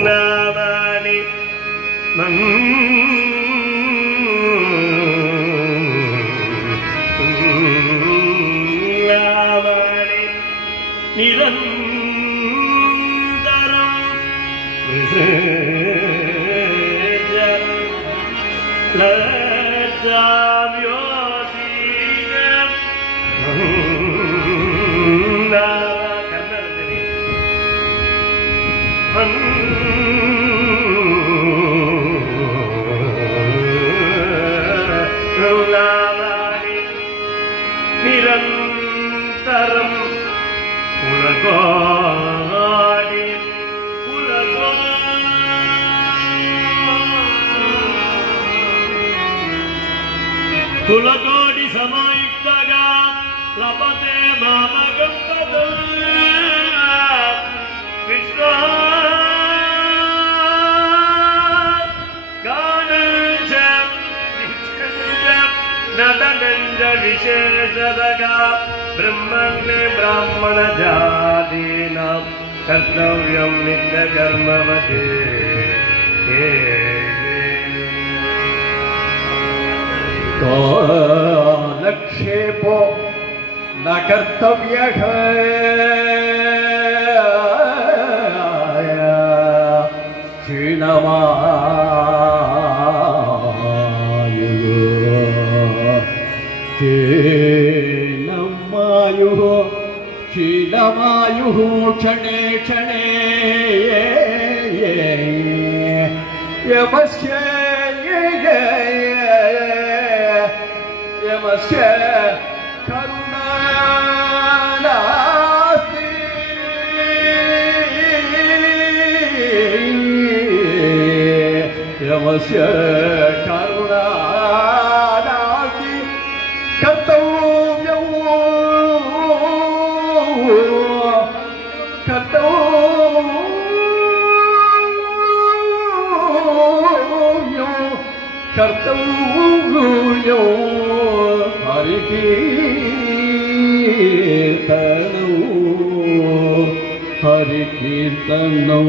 மன்னாவாணி மன்னாவாணி நிரந்தரம் நிரந்தரம் உலகோடி ಕುಲಕೋಟಿ ಸಮಾಯುಕ್ತಗ ಲಭತೆ ಮಾಮಗಂಪದ ವಿಶ್ವ ಗಾನಂಜ ನಟನಂಜ ವಿಶೇಷದಗ ಬ್ರಹ್ಮಣ್ಯ ಬ್ರಾಹ್ಮಣ ಜಾತೀನ ಕರ್ತವ್ಯಂ ನಿತ್ಯ ಕರ್ಮವತೆ कालक्षेपो न कर्तव्यः क्षीणमायुः क्षणे क्षणे यमस्य यमस्य करुणा नास्ति यमस्य करुणा नास्ति कर्तव्यं कर्तव्यो हरिकीर्तनो